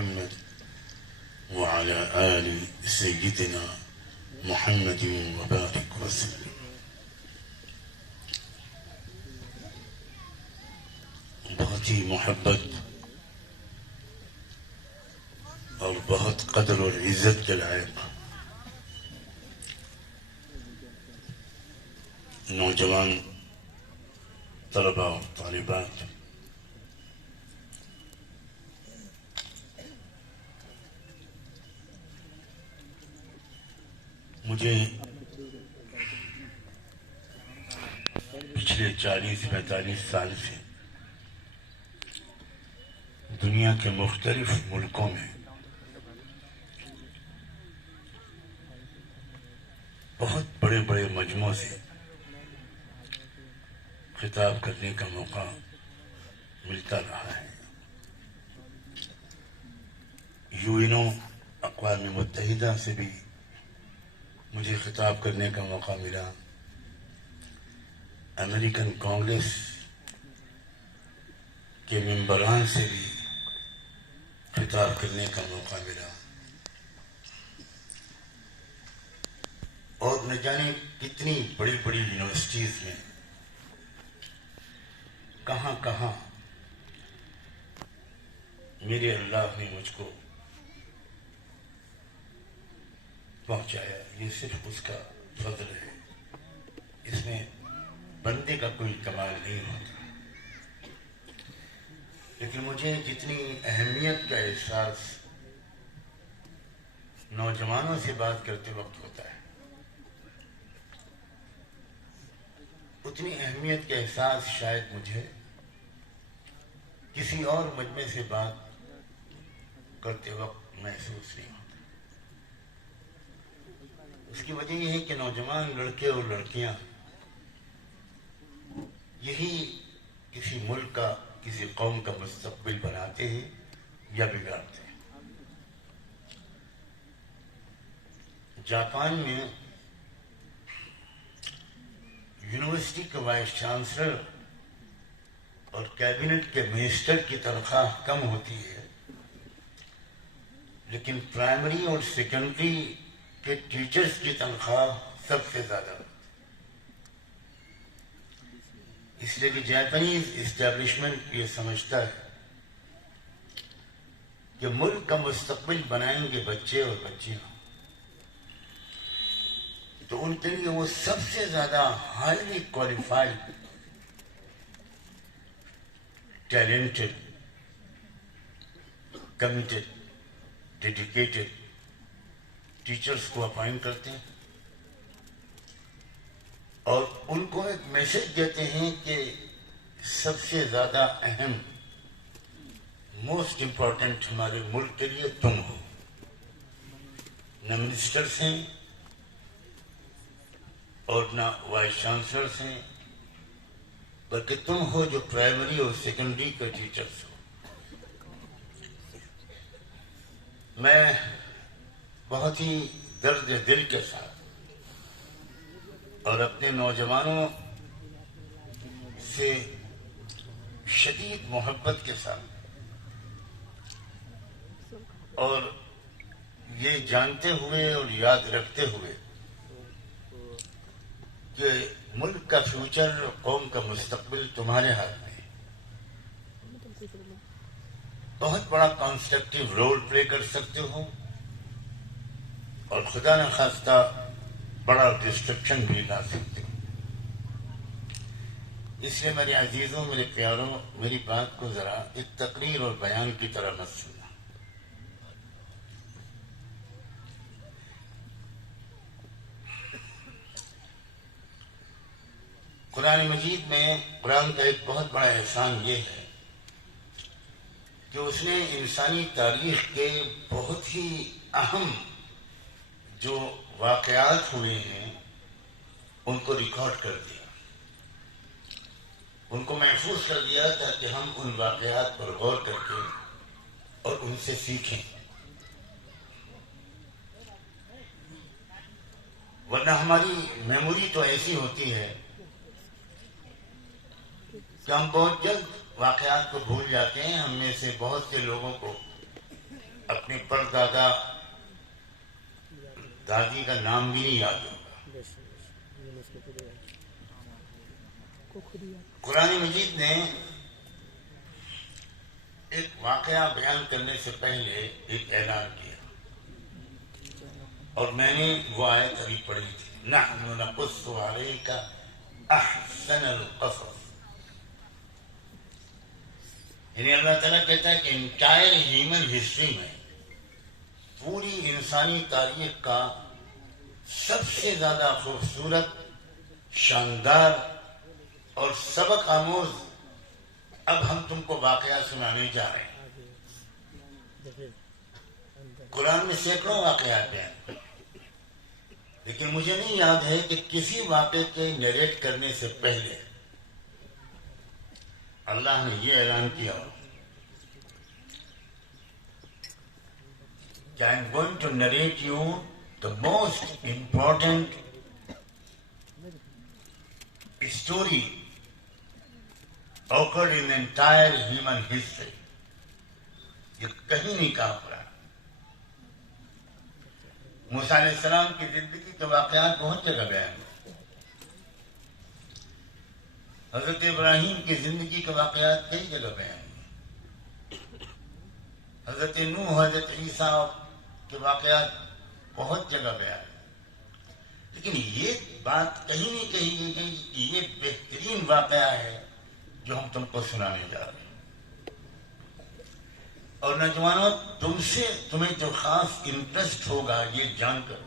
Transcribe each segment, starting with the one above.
محمد وعلى آل سيدنا محمد وبارك وسلم. بہت ہی محبت اور بہت قدر اور عزت کے لائق نوجوان طلباء اور طالبات، مجھے پچھلے 40-45 سال سے دنیا کے مختلف ملکوں میں بہت بڑے بڑے مجموعوں سے خطاب کرنے کا موقع ملتا رہا ہے. یو اقوام متحدہ سے بھی مجھے خطاب کرنے کا موقع ملا. امریکن کانگریس کے ممبران سے بھی خطاب کرنے کا موقع ملا، اور نہ جانے کتنی بڑی بڑی یونیورسٹیز میں کہاں کہاں میرے اللہ نے مجھ کو پہنچایا. یہ صرف اس کا فضل ہے، اس میں بندے کا کوئی کمال نہیں ہوتا. لیکن مجھے جتنی اہمیت کا احساس نوجوانوں سے بات کرتے وقت ہوتا ہے، اتنی اہمیت کا احساس شاید مجھے کسی اور مجمع سے بات کرتے وقت محسوس نہیں ہوتا. اس کی وجہ یہ ہے کہ نوجوان لڑکے اور لڑکیاں یہی کسی ملک کا، کسی قوم کا مستقبل بناتے ہیں یا بگاڑتے ہیں. جاپان میں یونیورسٹی کے وائس چانسلر اور کیبنٹ کے منسٹر کی تنخواہ کم ہوتی ہے، لیکن پرائمری اور سیکنڈری کے ٹیچرز کی تنخواہ سب سے زیادہ ہوتی ہے. اس لیے کہ جاپانیز اسٹیبلشمنٹ یہ سمجھتا ہے کہ ملک کا مستقبل بنائیں گے بچے اور بچیاں، تو ان کے لیے وہ سب سے زیادہ highly qualified, talented, committed, dedicated teachers کو اپائنٹ کرتے ہیں، اور ان کو ایک میسج دیتے ہیں کہ سب سے زیادہ اہم، موسٹ امپورٹنٹ ہمارے ملک کے لیے تم ہو. نہ منسٹرز ہیں اور نہ وائس چانسلرز ہیں، بلکہ تم ہو جو پرائمری اور سیکنڈری کے ٹیچرز ہو. میں بہت ہی درد دل کے ساتھ اور اپنے نوجوانوں سے شدید محبت کے ساتھ اور یہ جانتے ہوئے اور یاد رکھتے ہوئے کہ ملک کا فیوچر، قوم کا مستقبل تمہارے ہاتھ میں ہے، بہت بڑا کنسٹرکٹیو رول پلے کر سکتے ہو، اور خدا نخواستہ بڑا ڈسٹرکشن بھی لا سکتے ہو. اس لیے میرے عزیزوں، میرے پیاروں، میری بات کو ذرا ایک تقریر اور بیان کی طرح مت سننا. قرآن مجید میں قرآن کا ایک بہت بڑا احسان یہ ہے کہ اس نے انسانی تاریخ کے بہت ہی اہم جو واقعات ہوئے ہیں ان کو ریکارڈ کر دیا، ان کو محفوظ کر دیا، تاکہ ہم ان واقعات پر غور کر کے اور ان سے سیکھیں. ورنہ ہماری میموری تو ایسی ہوتی ہے کہ ہم بہت جلد واقعات کو بھول جاتے ہیں. ہم میں سے بہت سے لوگوں کو اپنے پردادا دادی کا نام بھی نہیں یاد ہوگا. قرآن مجید نے ایک واقعہ بیان کرنے سے پہلے ایک اعلان کیا اور میں نے وہ آیت ابھی پڑھی تھی, نحن نقص علیک احسن القصص. یعنی اللہ تعالیٰ کہتا ہے کہ انٹائر ہیومن ہسٹری میں, پوری انسانی تاریخ کا سب سے زیادہ خوبصورت, شاندار اور سبق آموز اب ہم تم کو واقعہ سنانے جا رہے ہیں. قرآن میں سینکڑوں واقعات ہیں, لیکن مجھے نہیں یاد ہے کہ کسی واقعے کے نیریٹ کرنے سے پہلے اللہ نے یہ اعلان کیا ہو کہ I am going to narrate you the most important story occurred in the entire human history. یہ کہیں نہیں کہا پڑا. موسیٰ علیہ السلام کی زندگی کے واقعات بہت جگہ بیان ہیں. حضرت ابراہیم کی زندگی کے واقعات کئی جگہ بیان ہیں. حضرت نوح, حضرت عیسیٰ کے واقعات بہت جگہ بیان ہیں. لیکن یہ بات کہیں نہیں کہی گئی کہ یہ بہترین واقعہ ہے جو ہم تم کو سنانے جا رہے ہیں. اور نوجوانوں, تمہیں جو خاص انٹرسٹ ہوگا یہ جان کر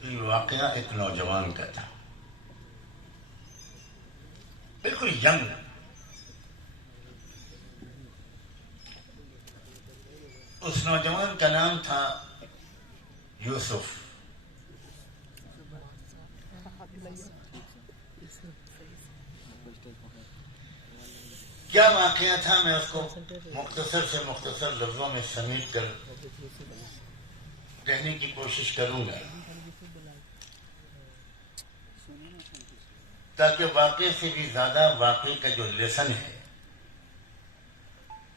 کہ یہ واقعہ ایک نوجوان کا تھا, بالکل ینگ. اس نوجوان کا نام تھا یوسف. کیا واقعہ تھا, میں اس کو مختصر سے مختصر لفظوں میں سمیٹ کر کہنے کی کوشش کروں گا تاکہ واقعے سے بھی زیادہ واقعے کا جو لیسن ہے,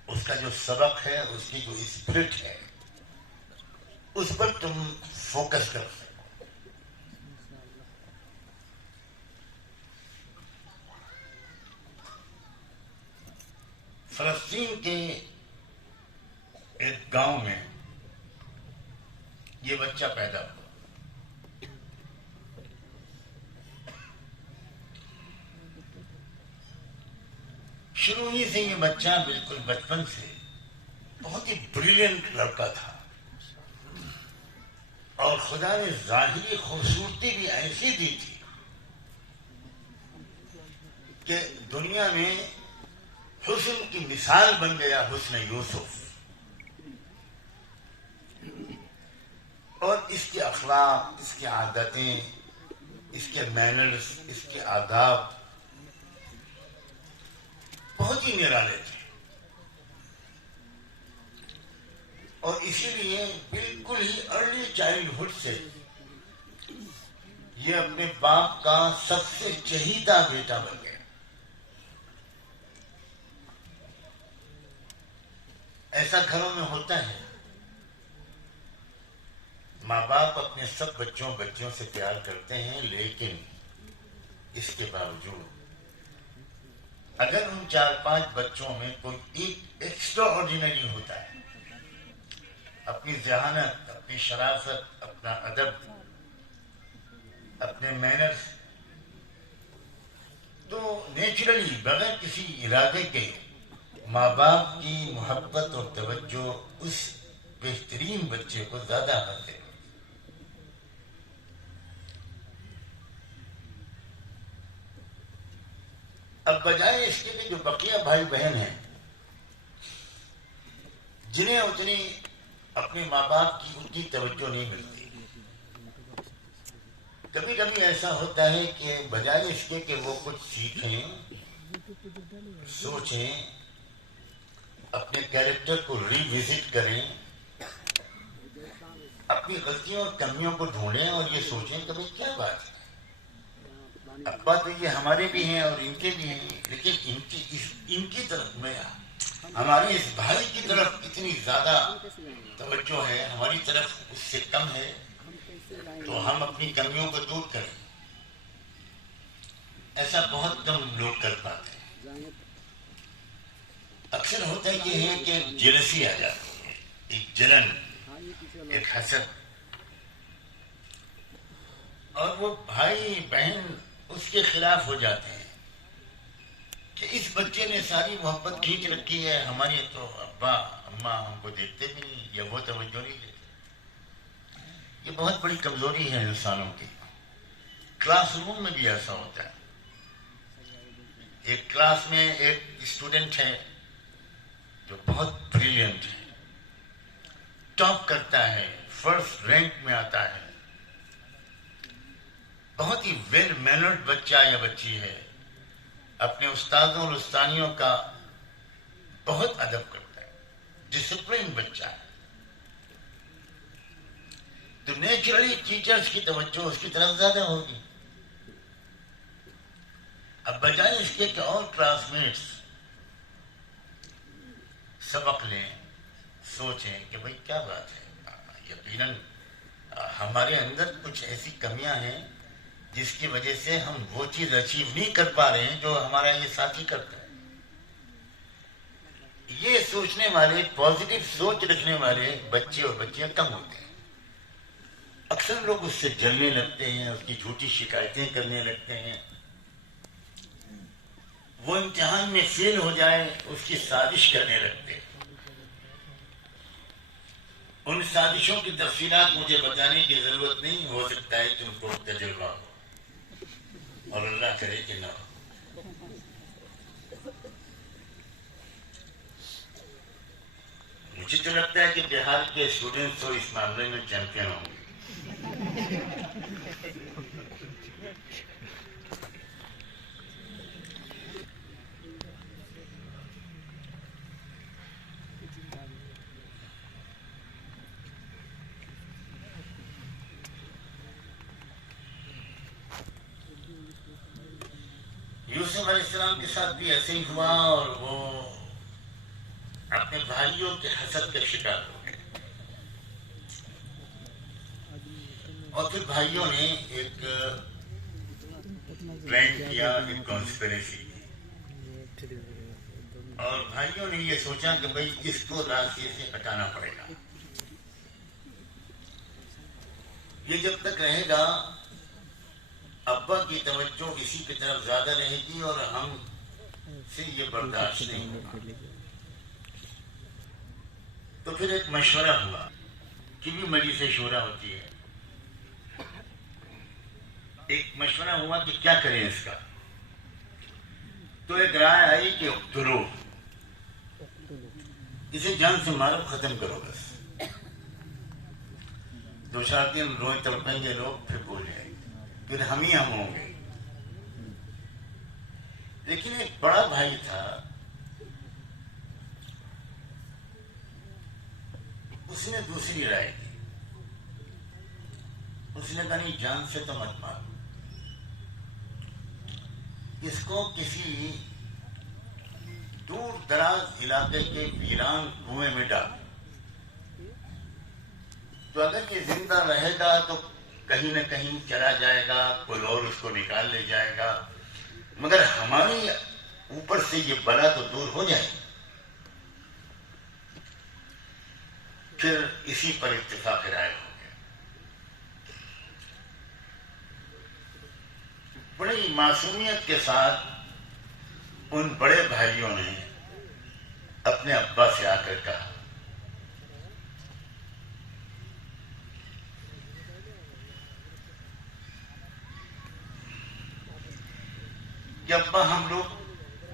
اس کا جو سبق ہے, اس کی جو اسپرٹ ہے, اس پر تم فوکس کر سکو. فلسطین کے ایک گاؤں میں یہ بچہ پیدا ہوا. شروع ہی سے یہ بچہ بالکل بچپن سے بہت ہی بریلینٹ لڑکا تھا, اور خدا نے ظاہری خوبصورتی بھی ایسی دی تھی کہ دنیا میں حسن کی مثال بن گیا حسن یوسف. اور اس کے اخلاق, اس کی عادتیں, اس کے مینرز, اس کے آداب بہت ہی نرالے تھے. اور اسی لیے بالکل ہی ارلی چائلڈہڈ سے یہ اپنے باپ کا سب سے چہیتا بیٹا بن گیا. ایسا گھروں میں ہوتا ہے, ماں باپ اپنے سب بچیوں سے پیار کرتے ہیں, لیکن اس کے باوجود اگر ان 4-5 بچوں میں کوئی ایک ایکسٹرا آرڈینری ہوتا ہے, اپنی ذہانت, اپنی شرافت, اپنا ادب, اپنے مینرز, تو نیچرلی بغیر کسی ارادے کے ماں باپ کی محبت اور توجہ اس بہترین بچے کو زیادہ حاصل ہے. اب بجائے اس کے کہ جو بقیہ بھائی بہن ہیں جنہیں اتنی اپنے ماں باپ کی اتنی توجہ نہیں ملتی, کبھی کبھی ایسا ہوتا ہے کہ بجائے اس کے کہ وہ کچھ سیکھیں, سوچیں, اپنے کیریکٹر کو ری وزٹ کریں, اپنی غلطیوں اور کمیوں کو ڈھونڈیں اور یہ سوچیں کہ بھئی کیا بات ہے, ابا تو یہ ہمارے بھی ہیں اور ان کے بھی ہیں, لیکن ان کی طرف میں ہمارے اس بھائی کی طرف اتنی زیادہ توجہ ہے، ہماری طرف اس سے کم ہے، تو ہم اپنی کمیوں کو دور کریں۔ ایسا بہت کم لوگ کر پاتے ہیں۔ اکثر ہوتا یہ ہے کہ جیلسی آ جاتی ہے، ایک جلن، ایک حسد، اور وہ بھائی بہن اس کے خلاف ہو جاتے ہیں کہ اس بچے نے ساری محبت کھینچ رکھی ہے، ہماری تو ابا اماں ہم کو دیکھتے بھی نہیں یا وہ توجہ نہیں دیتے۔ یہ بہت بڑی کمزوری ہے انسانوں کی۔ کلاس روم میں بھی ایسا ہوتا ہے۔ ایک کلاس میں ایک اسٹوڈنٹ ہے جو بہت بریلینٹ ہے، ٹاپ کرتا ہے، فرسٹ رینک میں آتا ہے، بہت ہی ویل مینرڈ بچہ یا بچی ہے، اپنے استادوں اور استانیوں کا بہت ادب کرتا ہے، ڈسپلن بچہ ہے، تو نیچرلی ٹیچرز کی توجہ اس کی طرف زیادہ ہوگی۔ اب بجائے اس کے کہ اور کلاس میٹس سبق لیں، سوچیں کہ بھئی کیا بات ہے، یقیناً ہمارے اندر کچھ ایسی کمیاں ہیں جس کی وجہ سے ہم وہ چیز اچیو نہیں کر پا رہے ہیں جو ہمارا یہ ساتھی کرتا ہے۔ یہ سوچنے والے، پازیٹیو سوچ رکھنے والے بچے اور بچیاں کم ہوتے ہیں۔ اکثر لوگ اس سے جلنے لگتے ہیں، اس کی جھوٹی شکایتیں کرنے لگتے ہیں، وہ امتحان میں فیل ہو جائے اس کی سازش کرنے لگتے ہیں۔ ان سازشوں کی تفصیلات مجھے بتانے کی ضرورت نہیں، ہو سکتا ہے تم کو تجربہ ہو، اور اللہ کرے کہ نہ ہو۔ مجھے تو لگتا ہے کہ بہار کے اسٹوڈنٹس تو اس معاملے میں چیمپئن ہوں گے۔ یوسف علیہ السلام کے ساتھ بھی ایسے ہی ہوا، اور وہ اپنے بھائیوں کے حسد کا شکار ہو گئے، اور پھر بھائیوں نے ایک پلان کیا، ایک کانسپریسی کی، اور بھائیوں نے یہ سوچا کہ بھئی اس کو راستے سے ہٹانا پڑے گا، یہ جب تک رہے گا ابا کی توجہ اسی کی طرف زیادہ رہے گی اور ہم سے یہ برداشت نہیں ہوگا۔ تو پھر ایک مشورہ ہوا کہ بھی مجلس شورا ہوتی ہے، ایک مشورہ ہوا کہ کیا کریں اس کا، تو ایک رائے آئی کہ اقتلو، اسے جان سے مارو، ختم کرو، بس 2-4 دن روئے تڑپیں گے لوگ، پھر بھول جائیں گے، پھر ہم ہی ہم ہوں گے۔ لیکن ایک بڑا بھائی تھا، اس نے دوسری رائے دی، اس نے کہا نہیں، جان سے تو مت مارو، اس کو کسی دور دراز علاقے کے ویران کنویں میں ڈال، تو اگر یہ زندہ رہے گا تو کہیں نہ کہیں چلا جائے گا، کوئی اور اس کو نکال لے جائے گا، مگر ہماری اوپر سے یہ بلا تو دور ہو جائے گی۔ پھر اسی پر اتفاق رائے ہو گیا۔ بڑی معصومیت کے ساتھ ان بڑے بھائیوں نے اپنے ابا سے آ کر کہا کہ ابا ہم لوگ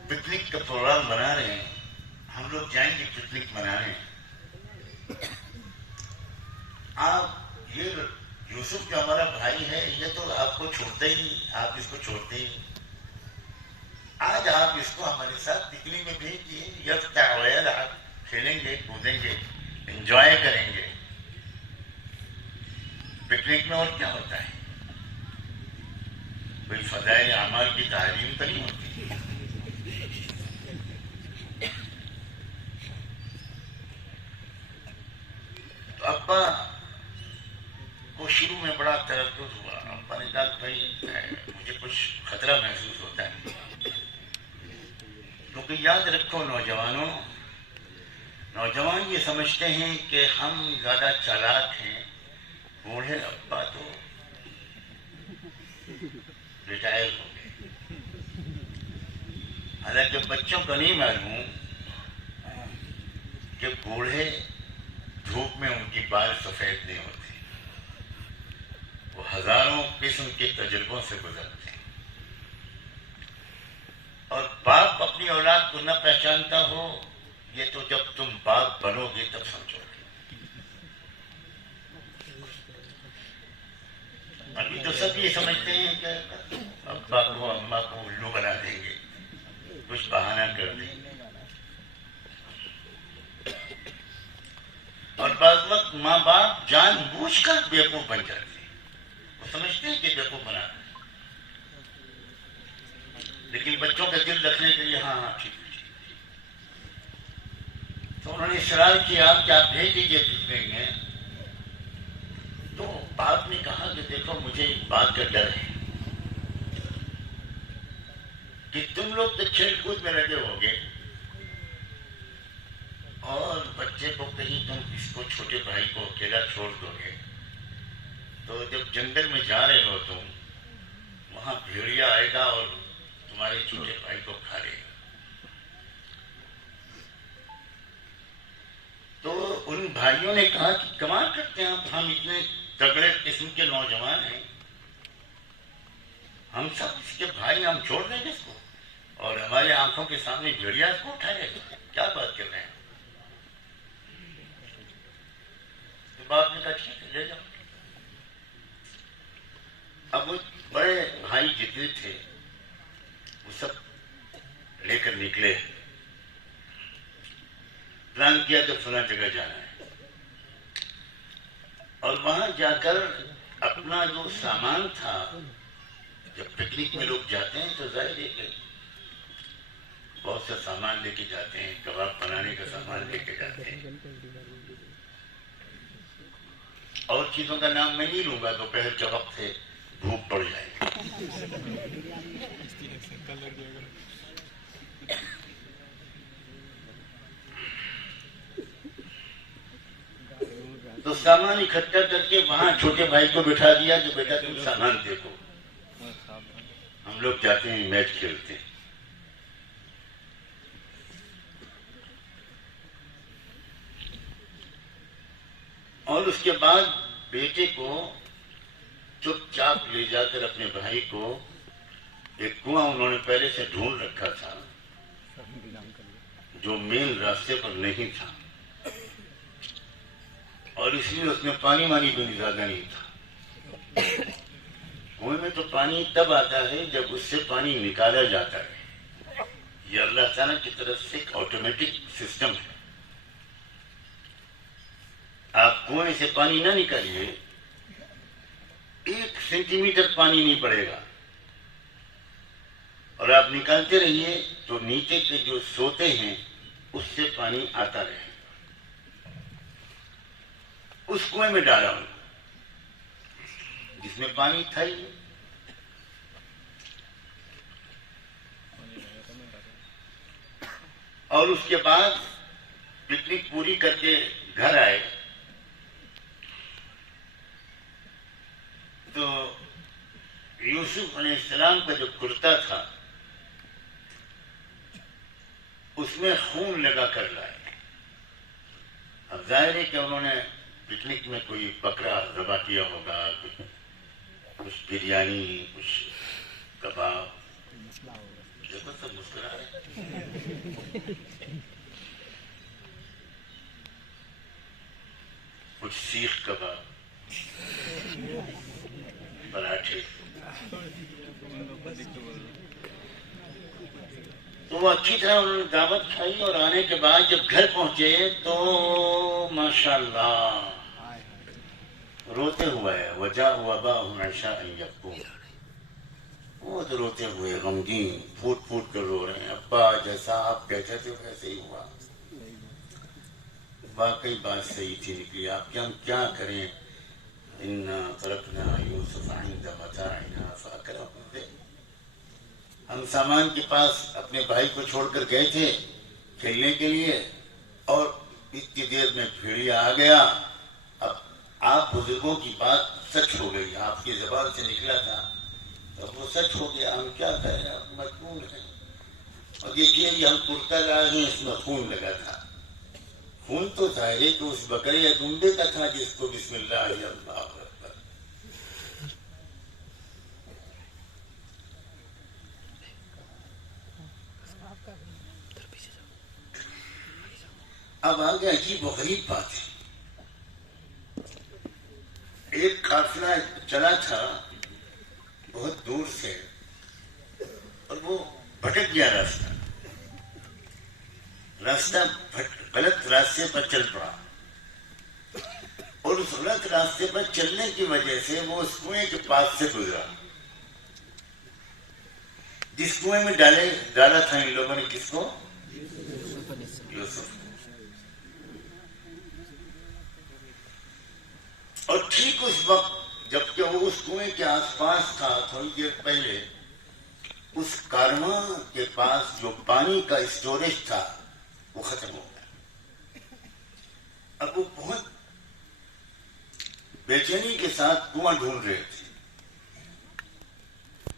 پکنک کا پروگرام بنا رہے ہیں، ہم لوگ جائیں گے پکنک منانے، آپ یہ یوسف جو ہمارا بھائی ہے یہ تو آپ کو چھوڑتا ہی نہیں، آپ اس کو چھوڑتے ہی نہیں، آج آپ اس کو ہمارے ساتھ پکنک میں بھیج دیے، یا آپ کھیلیں گے، کودیں گے، انجوائے کریں گے۔ پکنک میں اور کیا ہوتا ہے؟ کوئی فضائل اعمال کی تعلیم تو نہیں ہوتی، ابا کو شروع میں بڑا تردد ہوا. ابا نے کہا بھائی مجھے کچھ خطرہ محسوس ہوتا ہے، کیونکہ یاد رکھو نوجوان یہ سمجھتے ہیں کہ ہم زیادہ چالاک ہیں، بوڑھے ابا تو ریٹائر ہو گئے. حالانکہ بچوں کو نہیں معلوم کہ بوڑھے دھوپ میں ان کی بال سفید نہیں ہوتے، وہ ہزاروں قسم کے تجربوں سے گزرتے ہیں. اور باپ اپنی اولاد کو نہ پہچانتا ہو، یہ تو جب تم باپ بنو گے تب سمجھو گے. ابھی تو سب یہ سمجھتے ہیں کہ ابا کو اماں کو الو بنا دیں گے، کچھ بہانہ کر دیں گے. اور بعض وقت ماں باپ جان بوجھ کر بیوقوف بن جاتے ہیں، وہ سمجھتے ہیں کہ بیوقوف بنا دیں، لیکن بچوں کا دل رکھنے کے لیے ہاں ٹھیک ہے. تو انہوں نے اصرار کیا کہ آپ بھیج دیجیے پوچھنے میں. تو باپ نے کہا کہ دیکھو مجھے ایک بات کا ڈر ہے کہ تم لوگ تو کھیل کود میں لگے ہوگے اور بچے کو کہیں تم اس کو چھوٹے بھائی کو اکیلا چھوڑ دو گے تو جب جنگل میں جا رہے ہو تم، وہاں بھیڑیا آئے گا اور تمہارے چھوٹے بھائی کو کھا لے گا. تو ان بھائیوں نے کہا کہ کمال کرتے ہیں آپ، ہم اتنے تگڑے قسم کے نوجوان ہیں، ہم سب اس کے بھائی، ہم چھوڑ دیں گے اس کو اور ہمارے آنکھوں کے سامنے بھیڑیا اس کو اٹھائے گا؟ کیا بات کر رہے ہیں؟ تو باپ نے کہا ٹھیک ہے لے جاؤ. اب وہ بڑے بھائی جتنے تھے وہ سب لے کر نکلے، پلان کیا کہ فلاں جگہ جانا ہے. اور وہاں جا کر اپنا جو سامان تھا، جب پکنک میں لوگ جاتے ہیں تو ظاہر ہے کہ بہت سا سامان لے کے جاتے ہیں، کباب بنانے کا سامان لے کے جاتے ہیں، اور چیزوں کا نام میں نہیں لوں گا، دوپہر کے وقت سے دھوپ پڑ جائے گی. تو سامان اکٹھا کر کے وہاں چھوٹے بھائی کو بٹھا دیا کہ بیٹا تم سامان دیکھو، ہم لوگ جاتے ہیں میچ کھیلتے ہیں. اور اس کے بعد بیٹے کو چپ چاپ لے جا کر اپنے بھائی کو ایک کنواں انہوں نے پہلے سے ڈھونڈ رکھا تھا جو مین راستے پر نہیں تھا، اور اس لیے اس میں پانی وانی بھی زیادہ نہیں تھا. کنویں میں تو پانی تب آتا ہے جب اس سے پانی نکالا جاتا ہے. یہ اللہ تعالیٰ کی طرف سے ایک آٹومیٹک سسٹم ہے. آپ کنویں سے پانی نہ نکالیے، 1 سینٹی میٹر پانی نہیں پڑے گا، اور آپ نکالتے رہیے تو نیچے کے جو سوتے ہیں اس سے پانی آتا رہے. اس کنویں میں ڈالا ہوں جس میں پانی تھا ہی. اور اس کے بعد پکنک پوری کر کے گھر آئے تو یوسف علیہ السلام کا جو کرتا تھا اس میں خون لگا کر لائے. اب ظاہر ہے کہ انہوں نے پکنک میں کوئی بکرا ذبح کیا ہوگا، کچھ بریانی، کچھ کباب. دیکھو سب مسکرا رہے، کچھ سیخ کباب، پراٹھے. تو وہ اچھی طرح انہوں نے دعوت کھائی، اور آنے کے بعد جب گھر پہنچے تو ماشاءاللہ روتے ہوئے وجاء اباهم عشاء یبکون، وہ تو روتے ہوئے غمگین پھوٹ پھوٹ کر رو رہے ہیں. ابا جیسا آپ کہتے تھے ویسے ہی ہوا. واقعی بات صحیح تھی نکلی آپ کی. ہم کیا کریں؟ انا ترکنا یوسف عند متاعنا فاکلہ الذئب. ہم سامان کے پاس اپنے بھائی کو چھوڑ کر گئے تھے کھیلنے کے لیے اور اتنی دیر میں بھیڑیا آ گیا. اب آپ بزرگوں کی بات سچ ہو گئی, آپ کی زبان سے نکلا تھا تو وہ سچ ہو گیا. ہم کیا کریں, آپ مجبور ہیں. اور دیکھیے ہم کرتا رہے ہیں, اس میں خون لگا تھا. خون تو ظاہر ہے کہ اس بکرے یا دمبے کا تھا جس کو بسم اللہ اللہ اکبر. اب آگے عجیب و غریب بات ہے. ایک قافلہ چلا تھا بہت دور سے اور وہ بھٹک گیا راستہ غلط راستے پر چل پڑا اور اس غلط راستے پر چلنے کی وجہ سے وہ اس کنویں کے پاس سے گزرا جس کنویں میں ڈالا تھا ان لوگوں نے. کس کو؟ یوسف. اور ٹھیک اس وقت جبکہ وہ اس کنویں کے آس پاس تھا, تھوڑی دیر پہلے اس کارواں کے پاس جو پانی کا اسٹوریج تھا وہ ختم ہو گیا. اب وہ بہت بے چینی کے ساتھ کنواں ڈھونڈ رہے تھے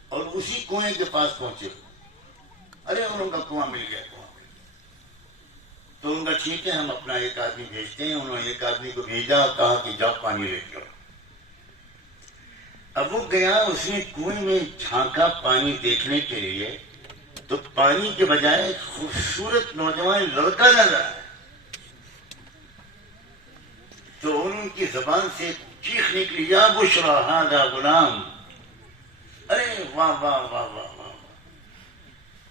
اور اسی کنویں کے پاس پہنچے. ارے انہوں کا کنواں مل گیا. تو ان کا ٹھیک ہے, ہم اپنا ایک آدمی بھیجتے ہیں. انہوں نے ایک آدمی کو بھیجا اور کہا کہ جاؤ پانی لے کے آؤ. اب وہ گیا, اس نے کنویں میں جھانکا پانی دیکھنے کے لیے تو پانی کے بجائے ایک خوبصورت نوجوان لڑکا نظر آیا. تو ان کی زبان سے چیخ نکلی, یا بشرا ھذا غلام. ارے واہ واہ واہ واہ واہ.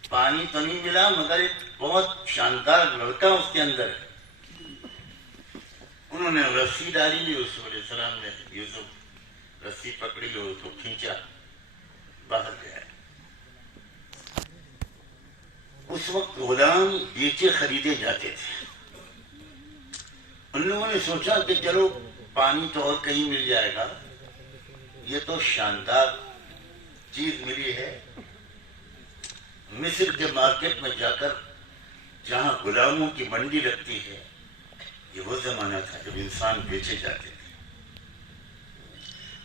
پانی تو نہیں ملا مگر ایک بہت شاندار لڑکا اس کے اندر ہے. انہوں نے رسی ڈالی, یوسف علیہ السلام نے یوسف رسی پکڑی اور اس کو کھینچا باہر گیا. اس وقت غلام بیچے خریدے جاتے تھے. ان لوگوں نے سوچا کہ چلو پانی تو اور کہیں مل جائے گا, یہ تو شاندار چیز ملی ہے. مصر کے مارکیٹ میں جا کر جہاں غلاموں کی منڈی لگتی ہے, یہ وہ زمانہ تھا جب انسان بیچے جاتے تھے.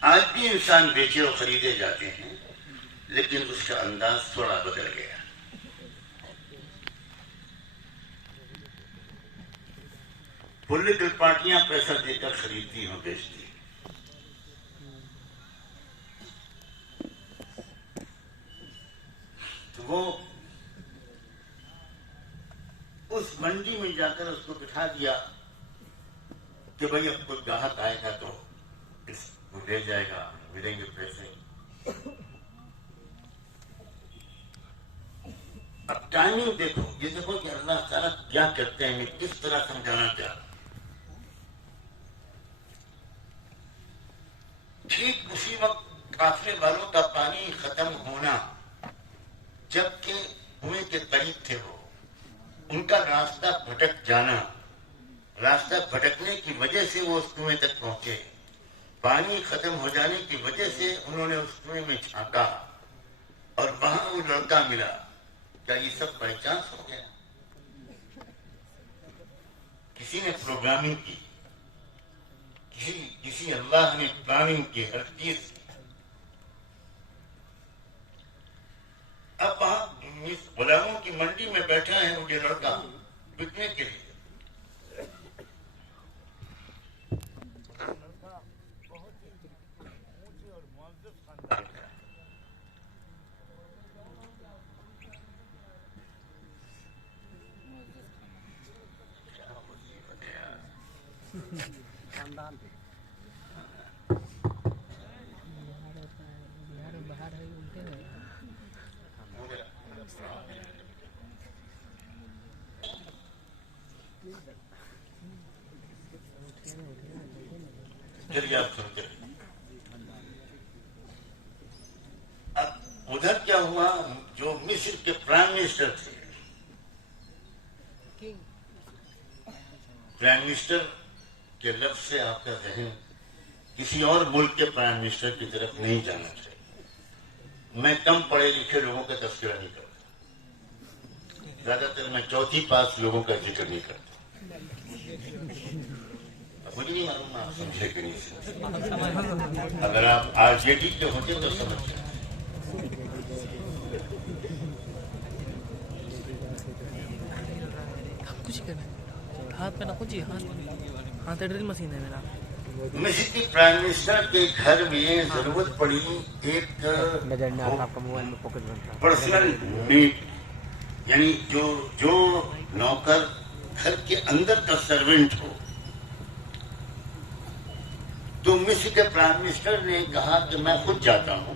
آج بھی انسان بیچے اور خریدے جاتے ہیں لیکن اس کا انداز تھوڑا بدل گیا. پولیٹیکل پارٹیاں پیسہ دے کر خریدتی ہیں, بیچتی ہیں. تو وہ اس منڈی میں جا کر اس کو بٹھا دیا کہ بھائی اب کوئی گاہک آئے گا تو اس کو لے جائے گا, ملیں گے پیسے. اب ٹائمنگ دیکھو, یہ دیکھو کہ اللہ تعالیٰ کیا کرتے ہیں, کس طرح سمجھانا چاہتا. ٹھیک اسی وقت قافلے والوں کا پانی ختم ہونا جبکہ کنویں کے قریب تھے, وہ ان کا راستہ بھٹک جانا, راستہ بھٹکنے کی وجہ سے وہ اس کنویں تک پہنچے. پانی ختم ہو جانے کی وجہ سے انہوں نے اس کنویں میں جھانکا اور وہاں وہ لڑکا ملا. کیا یہ سب بائی چانس ہو گیا؟ کسی نے پروگرامنگ کی, کسی اللہ نے پلاننگ کی ہر چیز. اب وہاں غلاموں کی منڈی میں بیٹھا ہے وہ یہ لڑکا بکنے کے لیے. چلیے آپ سنتے ہیں. اب ادھر کیا ہوا, جو مصر کے پرائم منسٹر تھے پرائم منسٹر کے لفظ سے آپ کا ذہن کسی اور ملک کے پرائم منسٹر کی طرف نہیں جانا چاہیے. میں کم پڑھے لکھے لوگوں کا تذکرہ نہیں کرتا، زیادہ تر میں چوتھی پاس لوگوں کا ذکر نہیں کرتا. مجھے نہیں معلوم آپ سمجھے کہ نہیں سمجھے. اگر آپ RJD کے ہوتے تو سمجھ جائیں. کچھ کرنا ہاتھ پہ نہ کچھ ہاتھ ڈرل مشین ہے میرا. مصر کے پرائم منسٹر کے گھر میں ضرورت پڑی ایک پرسنل میٹ، یعنی جو نوکر گھر کے اندر کا سرونٹ ہو. تو مصر کے پرائم منسٹر نے کہا کہ میں خود جاتا ہوں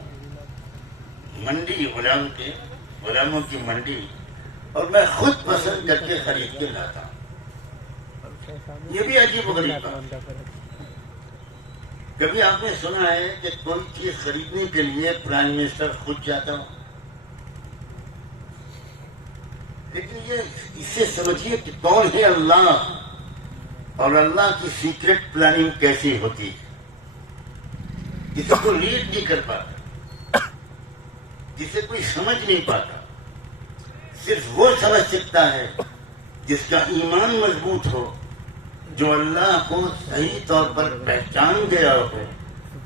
منڈی، غلاموں کی منڈی، اور میں خود پسند کر کے خرید کے لاتا ہوں. یہ بھی عجیب و غریب بات. کبھی آپ نے سنا ہے کہ کوئی چیز خریدنے کے لیے پرائم منسٹر خود جاتا ہوں؟ لیکن یہ اس سے سمجھیے کہ کون ہے اللہ، اور اللہ کی سیکرٹ پلاننگ کیسی ہوتی ہے. جسے کوئی ریڈ نہیں کر پاتا، جسے کوئی سمجھ نہیں پاتا. صرف وہ سمجھ سکتا ہے جس کا ایمان مضبوط ہو، جو اللہ کو صحیح طور پر پہچان گیا ہو،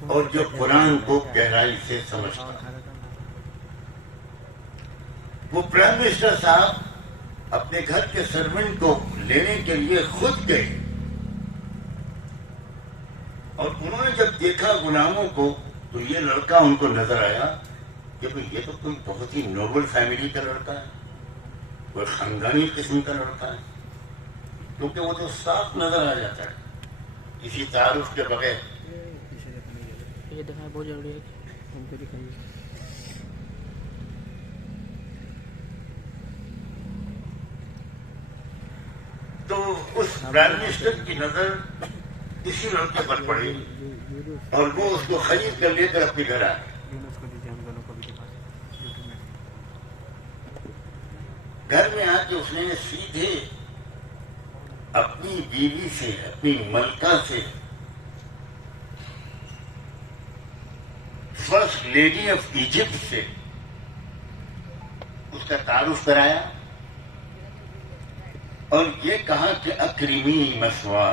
اور جو قرآن کو گہرائی سے سمجھتا ہے. وہ پرائم منسٹر صاحب اپنے گھر کے سرونٹ کو لینے کے لیے خود گئے، اور انہوں نے جب دیکھا غلاموں کو تو یہ لڑکا ان کو نظر آیا کہ یہ تو کوئی بہت ہی نوبل فیملی کا لڑکا ہے، کوئی خاندانی قسم کا لڑکا ہے، کیونکہ وہ تو صاف نظر آ جاتا ہے کسی تعارف کے بغیر. یہ دکھانا بہت ضروری ہے. تو اس پرائم منسٹر کی نظر اسی لڑکے پر پڑی، اور وہ اس کو خرید کر لے کر اپنے گھر آئے. گھر میں آ کے اس نے سیدھے اپنی بیوی سے، اپنی ملکہ سے، فرسٹ لیڈی آف ایجپٹ سے اس کا تعارف کرایا، اور یہ کہا کہ اکرمی مثوا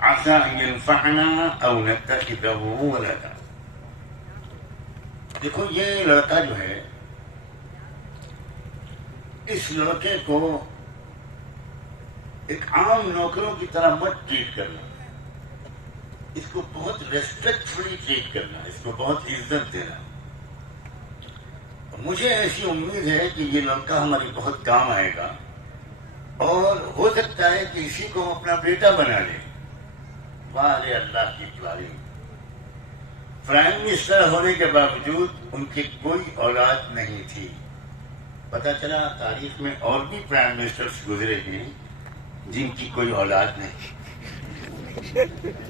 عسى ان ينفعنا او نتخذه ولدا. دیکھو یہ لڑکا جو ہے، اس لڑکے کو ایک عام نوکروں کی طرح مت ٹریٹ کرنا، اس کو بہت ریسپیکٹفلی ٹریٹ کرنا، اس کو بہت عزت دینا. مجھے ایسی امید ہے کہ یہ لڑکا ہماری بہت کام آئے گا، اور ہو سکتا ہے کہ اسی کو اپنا بیٹا بنا لے. واہ اللہ کی پلاننگ. پرائم منسٹر ہونے کے باوجود ان کی کوئی اولاد نہیں تھی. پتہ چلا تاریخ میں اور بھی پرائم منسٹرز گزرے ہیں جن کی کوئی اولاد نہیں.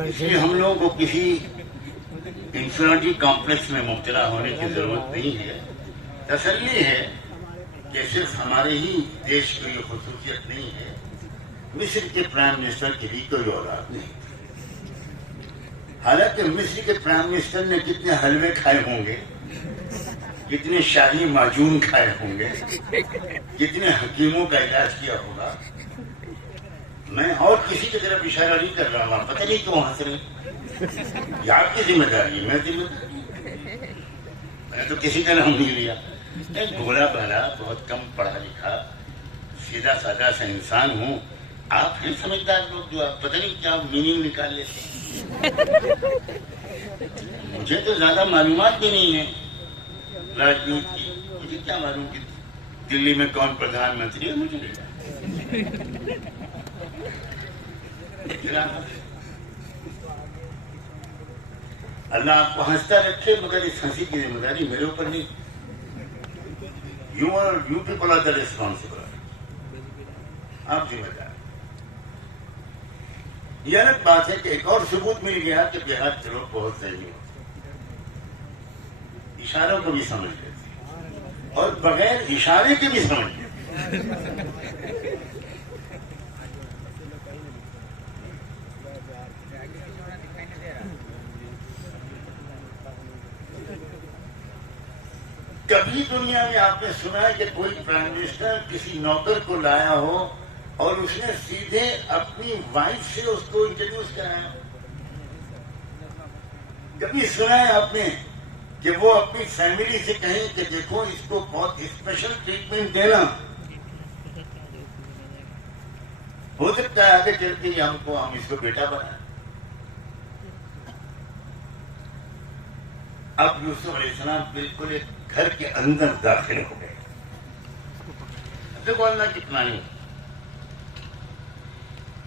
اس لیے ہم لوگوں کو کسی انفرادی کمپلیکس میں مبتلا ہونے کی ضرورت نہیں ہے. تسلی ہے کہ صرف ہمارے ہی دیش کی یہ خصوصیت نہیں ہے، مصر کے پرائم منسٹر کی بھی کوئی اولاد نہیں. حالانکہ مصر کے پرائم منسٹر نے کتنے حلوے کھائے ہوں گے، کتنے شاہی معجون کھائے ہوں گے، کتنے حکیموں کا علاج کیا ہوگا. میں اور کسی کی طرف اشارہ نہیں کر رہا ہوں، پتہ نہیں کیوں ہنس رہے. یہ آپ کی ذمہ داری ہے، میں تو کسی کا نام نہیں لیا. میں بھولا بھالا، بہت کم پڑھا لکھا، سیدھا سادہ سا انسان ہوں. آپ ہیں سمجھدار لوگ جو آپ پتہ نہیں کیا میننگ نکال لیتے. مجھے تو زیادہ معلومات بھی نہیں ہے راجنیت کی. مجھے کیا معلوم کہ دلی میں کون پردھان منتری ہے، مجھے نہیں. اللہ آپ کو ہنستا رکھے، مگر اس ہنسی کی ذمہ داری میرے اوپر نہیں. You people are the responsible. آپ ذمہ دار. یہ الگ بات ہے کہ ایک اور ثبوت مل گیا کہ بہار کے لوگ بہت ذہین ہوتے، اشاروں کو بھی سمجھ لیتے اور بغیر اشارے کے بھی سمجھ لیتے. کبھی دنیا میں آپ نے سنا ہے کہ کوئی پرائم منسٹر کسی نوکر کو لایا ہو اور اس نے سیدھے اپنی وائف سے اس کو انٹروڈیوس کرایا؟ کبھی سنا ہے آپ نے کہ وہ اپنی فیملی سے کہیں کہ دیکھو اس کو بہت اسپیشل ٹریٹمنٹ دینا؟ ہو سکتا ہے آگے چل کے ہم اس کو بیٹا بنائیں. اب یوسف علیہ السلام بالکل ایک گھر کے اندر داخل ہو گئے. دیکھو اللہ کی پلاننگ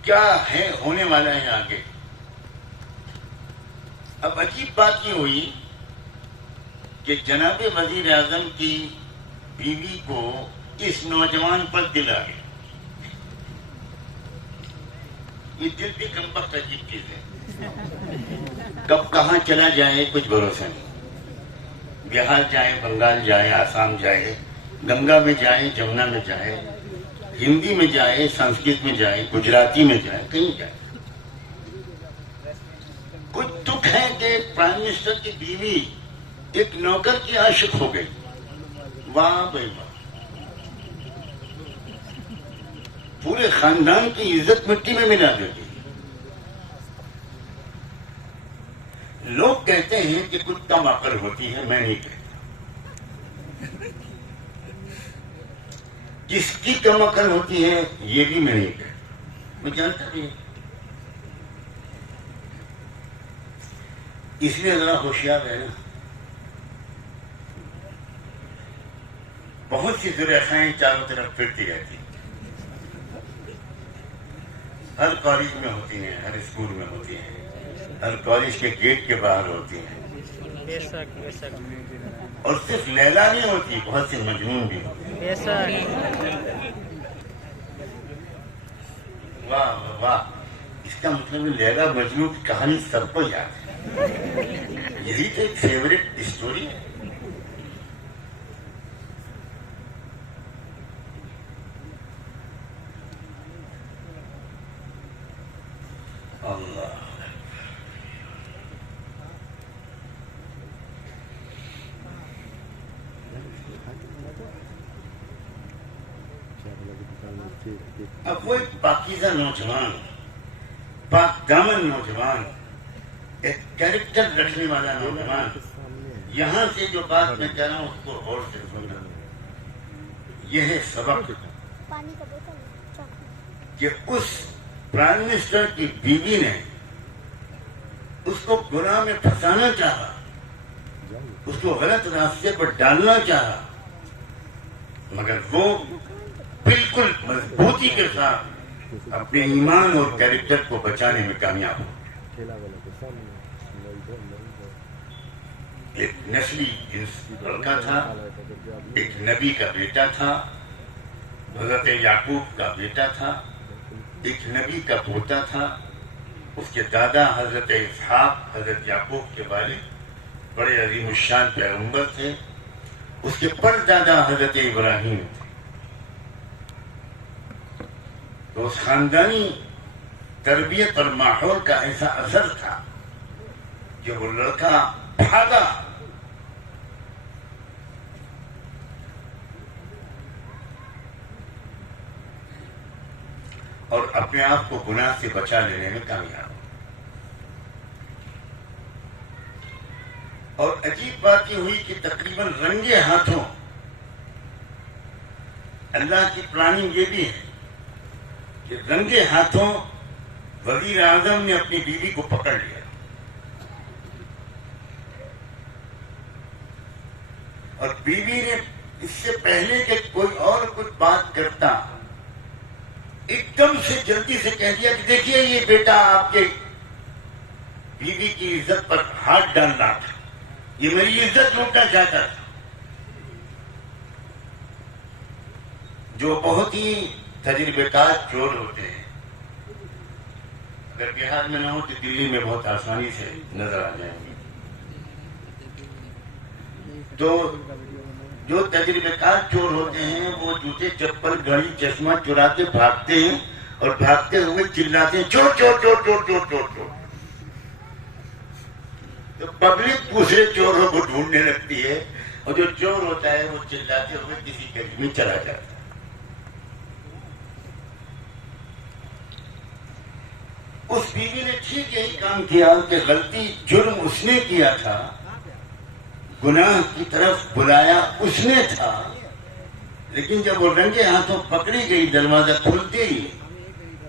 کیا ہے، ہونے والا ہے آگے. اب عجیب بات یہ ہوئی کہ جناب وزیر اعظم کی بیوی کو اس نوجوان پر دل آ گیا. یہ دل بھی کم وقت عجیب چیز ہے، کب کہاں چلا جائے کچھ بھروسہ نہیں. بہار جائے، بنگال جائے، آسام جائے، گنگا میں جائے، جمنا میں جائے، ہندی میں جائے، سنسکرت میں جائے، گجراتی میں جائے، کہیں جائے. کچھ دکھ ہے کہ پرائم منسٹر کی بیوی ایک نوکر کی عاشق ہو گئی. واہ بھائی واہ، پورے خاندان کی عزت مٹی میں ملا دیتی. لوگ کہتے ہیں کہ کچھ کم عقل ہوتی ہے، میں نہیں کہتا. کس کی کم عقل ہوتی ہے یہ بھی میں نہیں کہتا، میں جانتا نہیں. اس لیے ذرا ہوشیار ہے نا. بہت سی زلیخائیں چاروں طرف پھرتی رہتی، ہر کالج میں ہوتی ہیں، ہر اسکول میں ہوتی ہیں، ہر کالج کے گیٹ کے باہر ہوتی ہیں. اور صرف لیلا نہیں ہوتی، بہت سے مجنون بھی ہوتے ہیں. واہ واہ، اس کا مطلب لیلا مجنون کی کہانی سب کو یاد ہے. یہی تو ایک فیوریٹ اسٹوری ہے. اللہ اب وہ ایک پاکیزہ نوجوان، پاک دامن نوجوان، ایک کیریکٹر رکھنے والا نوجوان، یہاں سے جو بات میں کہہ رہا ہوں اس کو غور سے سننا. یہ ہے سبق کہ اس پرائم منسٹر کی بیوی نے اس کو گناہ میں پھنسانا چاہا، اس کو غلط راستے پر ڈالنا چاہا، مگر وہ بالکل مضبوطی کے ساتھ اپنے ایمان اور کیریکٹر کو بچانے میں کامیاب ہو. ایک نسلی لڑکا تھا، ایک نبی کا بیٹا تھا، حضرت یعقوب کا بیٹا تھا، ایک نبی کا پوتا تھا. اس کے دادا حضرت اسحاق، حضرت یعقوب کے والد، بڑے عظیم الشان پیغمبر تھے. اس کے پردادا حضرت ابراہیم تھے. تو اس خاندانی تربیت اور ماحول کا ایسا اثر تھا کہ وہ لڑکا بھاگا. اور اپنے آپ کو گناہ سے بچا لینے میں کامیاب. اور عجیب بات یہ ہوئی کہ تقریباً رنگے ہاتھوں، اللہ کی پلاننگ یہ بھی ہے کہ رنگے ہاتھوں وزیر اعظم نے اپنی بیوی کو پکڑ لیا. اور بیوی نے اس سے پہلے کہ کوئی اور کچھ بات کرتا، ایک دم سے جلدی سے کہہ دیا کہ دیکھیے یہ بیٹا آپ کے بیوی کی عزت پر ہاتھ ڈال رہا تھا، یہ میری عزت لوٹنا چاہتا تھا. جو بہت ہی تجربے کار چور ہوتے ہیں، اگر بہار میں نہ ہو تو دلی میں بہت آسانی سے نظر آ جائیں گے. تو جو تجربے کار چور ہوتے ہیں وہ جوتے، چپل، گھڑی، چشمہ چرا کے بھاگتے ہیں اور بھاگتے ہوئے چلاتے ہیں چور چور چور چور چور چور چور. تو پبلک دوسرے چوروں کو ڈھونڈنے لگتی ہے اور جو چور ہوتا ہے وہ چلاتے ہوئے کسی گلی میں چلا جاتا ہے. اس بیوی نے ٹھیک یہی کام کیا کہ غلطی جرم اس نے کیا تھا, گناہ کی طرف بلایا اس نے تھا, لیکن جب وہ رنگے ہاتھوں پکڑی گئی دروازہ کھلتے ہی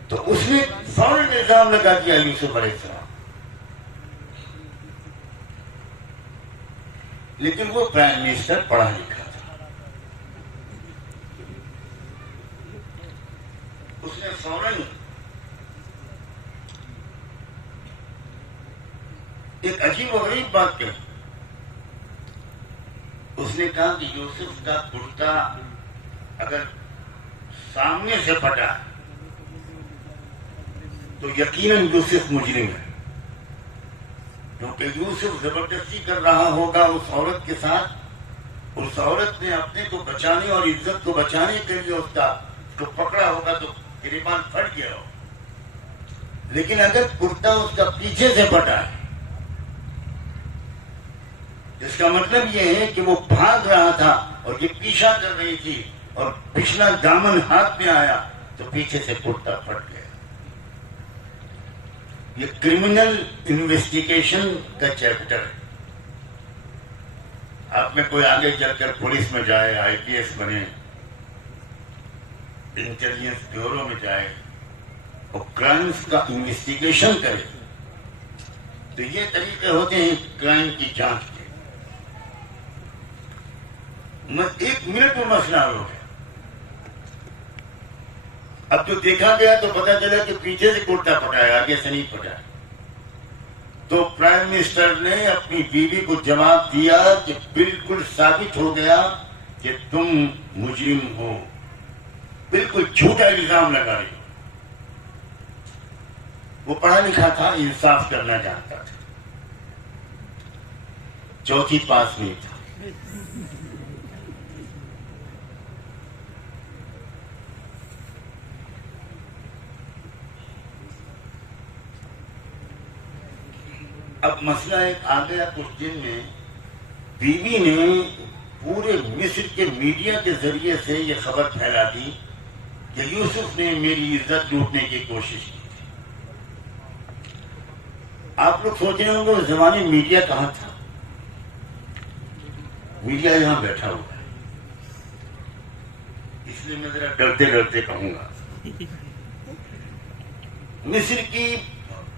تو اس نے فوراً الزام لگا دیا یوسف علیہ السلام. لیکن وہ پرائم منسٹر پڑھا لکھا تھا, اس نے فوراً ایک عجیب و غریب بات کہی. اس نے کہا کہ یوسف کا کرتا اگر سامنے سے پھٹا تو یقیناً یوسف مجرم ہے, کیونکہ یوسف زبردستی کر رہا ہوگا اس عورت کے ساتھ. اس عورت نے اپنے کو بچانے اور عزت کو بچانے کے لیے اس کو پکڑا ہوگا تو گریبان پھٹ گیا ہو. لیکن اگر کرتا اس کا پیچھے سے پھٹا ہے, اس کا مطلب یہ ہے کہ وہ بھاگ رہا تھا اور یہ پیچھا کر رہی تھی, اور پچھلا دامن ہاتھ میں آیا تو پیچھے سے کرتا پھٹ گیا. یہ کرمنل انویسٹیگیشن کا چیپٹر ہے. آپ میں کوئی آگے چل کر پولیس میں جائے, آئی پی ایس بنے, انٹیلیجنس بیورو میں جائے اور کرائمز کا انویسٹیگیشن کرے, تو یہ طریقے ہوتے ہیں کرائم کی جانچ کے. ایک منٹ میں مسئلہ ہو گیا. اب جو دیکھا گیا تو پتا چلا کہ پیچھے سے کرتا پھٹایا, آگے سے نہیں پھٹایا. تو پرائم منسٹر نے اپنی بیوی کو جواب دیا کہ بالکل ثابت ہو گیا کہ تم مجرم ہو, بالکل جھوٹا الزام لگا رہی ہو. وہ پڑھا لکھا تھا, انصاف کرنا جانتا تھا, چوتھی پاس نہیں تھا. اب مسئلہ ایک آ گیا کچھ دن میں, بیوی نے پورے مصر کے میڈیا کے ذریعے سے یہ خبر پھیلا دی کہ یوسف نے میری عزت لوٹنے کی کوشش کی تھی. آپ لوگ سوچ رہے ہوں گے اس زمانے میڈیا کہاں تھا؟ میڈیا یہاں بیٹھا ہوا ہے, اس لیے میں ذرا ڈرتے ڈرتے کہوں گا. مصر کی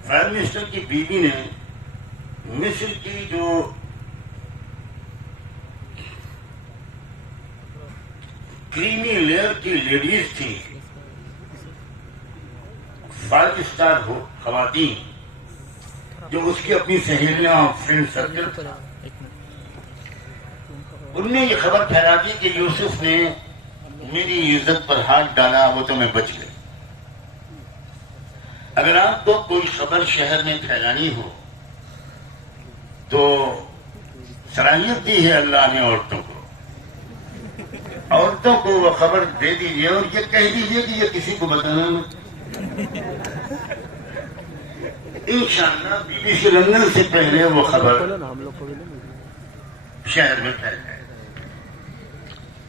پرائم منسٹر کی بیوی نے مصر کی جو کریمی لیئر کی لیڈیز تھی, 5 اسٹار خواتین, جو اس کی اپنی سہیلیاں اور فرینڈ سرکل تھا, ان نے یہ خبر پھیلا دی کہ یوسف نے میری عزت پر ہاتھ ڈالا, وہ تو میں بچ گئی. اگر آپ کو کوئی خبر شہر میں پھیلانی ہو تو صلاحیت دی ہے اللہ نے عورتوں کو. عورتوں کو وہ خبر دے دیجیے اور یہ کہہ دیجیے کہ یہ کسی کو بتانا مت. انشاءاللہ بی بی سی لندن سے پہلے وہ خبر شہر میں پھیل جائے.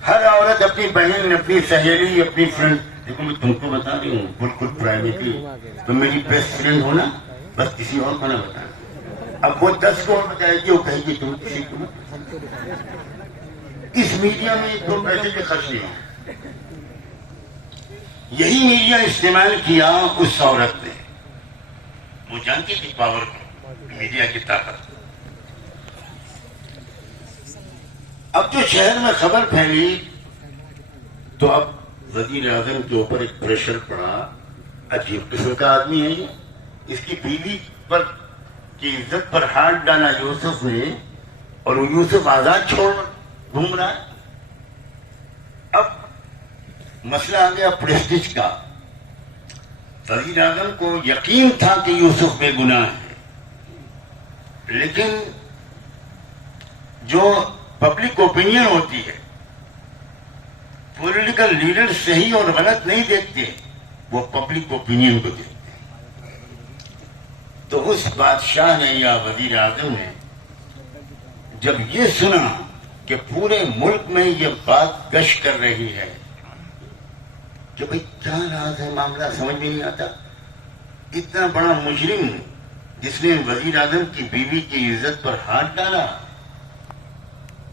ہر عورت اپنی بہن, اپنی سہیلی, اپنی فرینڈ, دیکھو میں تم کو بتا رہی ہوں بالکل پرائیویٹلی, تم میری بیسٹ فرینڈ ہو نا, بس کسی اور کو نہ بتانا. اب وہ 10 کو بتائے گی, وہ کہے گی تم کسی کو. اس میڈیا میں 2 پیسے کے خرچ نہیں ہوں. یہی میڈیا استعمال کیا اس عورت نے. وہ جانتی تھی پاور کو, میڈیا کی طاقت. اب جو شہر میں خبر پھیلی تو اب وزیر اعظم کے اوپر ایک پریشر پڑا. عجیب قسم کا آدمی ہے یہ, اس کی بیوی پر کی عزت پر ہاتھ ڈالا یوسف نے, اور وہ یوسف آزاد چھوڑ گھوم رہا ہے. اب مسئلہ آ گیا پریسٹیج کا. وزیر اعظم کو یقین تھا کہ یوسف بے گناہ ہے, لیکن جو پبلک اوپینین ہوتی ہے, پولیٹیکل لیڈر صحیح اور غلط نہیں دیکھتے, وہ پبلک اوپینین کو دیکھتے. تو اس بادشاہ نے یا وزیر اعظم نے جب یہ سنا کہ پورے ملک میں یہ بات گش کر رہی ہے کہ بھئی کیا راز ہے، معاملہ سمجھ میں نہیں آتا. اتنا بڑا مجرم جس نے وزیر اعظم کی بیوی کی عزت پر ہاتھ ڈالا،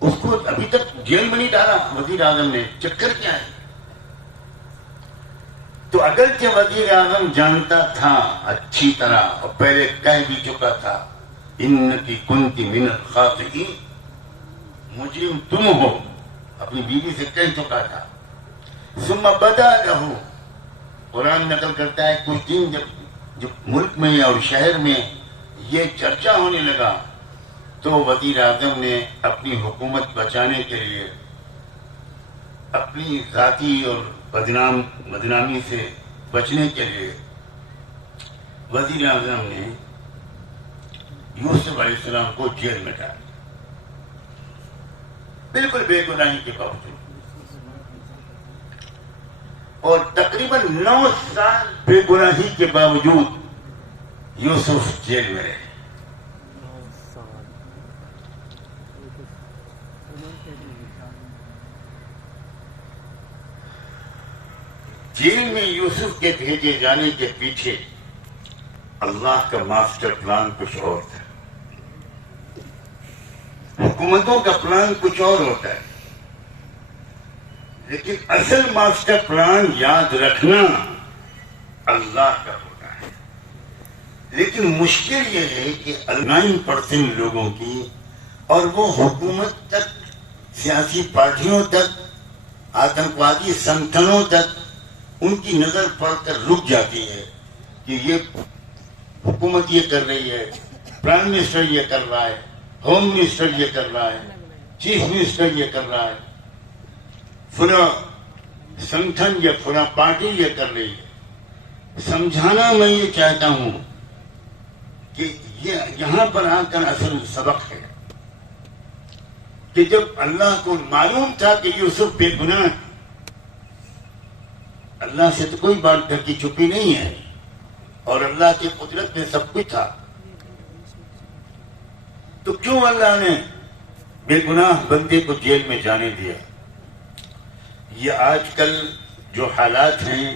اس کو ابھی تک جیل میں نہیں ڈالا وزیر اعظم نے. چکر کیا ہے؟ تو اگرچہ وزیر اعظم جانتا تھا اچھی طرح اور پہلے کہہ بھی چکا تھا انکی کنتی من الخاطئین، مجرم تم ہو، اپنی بیوی سے کہہ چکا تھا. ثم بدا لہو، قرآن نقل کرتا ہے کچھ دن جب ملک میں اور شہر میں یہ چرچا ہونے لگا تو وزیر اعظم نے اپنی حکومت بچانے کے لیے، اپنی ذاتی اور بدنامی سے بچنے کے لیے وزیر اعظم نے یوسف علیہ السلام کو جیل میں ڈالا، بالکل بے گناہی کے باوجود. اور تقریباً 9 سال بے گناہی کے باوجود یوسف جیل میں رہے. جیل میں یوسف کے بھیجے جانے کے پیچھے اللہ کا ماسٹر پلان کچھ اور تھا. حکومتوں کا پلان کچھ اور ہوتا ہے، لیکن اصل ماسٹر پلان یاد رکھنا اللہ کا ہوتا ہے. لیکن مشکل یہ ہے کہ 9% لوگوں کی، اور وہ حکومت تک، سیاسی پارٹیوں تک، آتنکوادی سنگھنوں تک ان کی نظر پڑ کر رک جاتی ہے کہ یہ حکومت یہ کر رہی ہے، پرائم منسٹر یہ کر رہا ہے، ہوم منسٹر یہ کر رہا ہے، چیف منسٹر یہ کر رہا ہے، فلاں سنگھن یا فلاں پارٹی یہ کر رہی ہے. سمجھانا میں یہ چاہتا ہوں کہ یہ یہاں پر آ کر اصل سبق ہے کہ جب اللہ کو معلوم تھا کہ یوسف بے گناہ، اللہ سے تو کوئی بات ڈھکی چھپی نہیں ہے اور اللہ کی قدرت میں سب کچھ تھا، تو کیوں اللہ نے بے گناہ بندے کو جیل میں جانے دیا؟ یہ آج کل جو حالات ہیں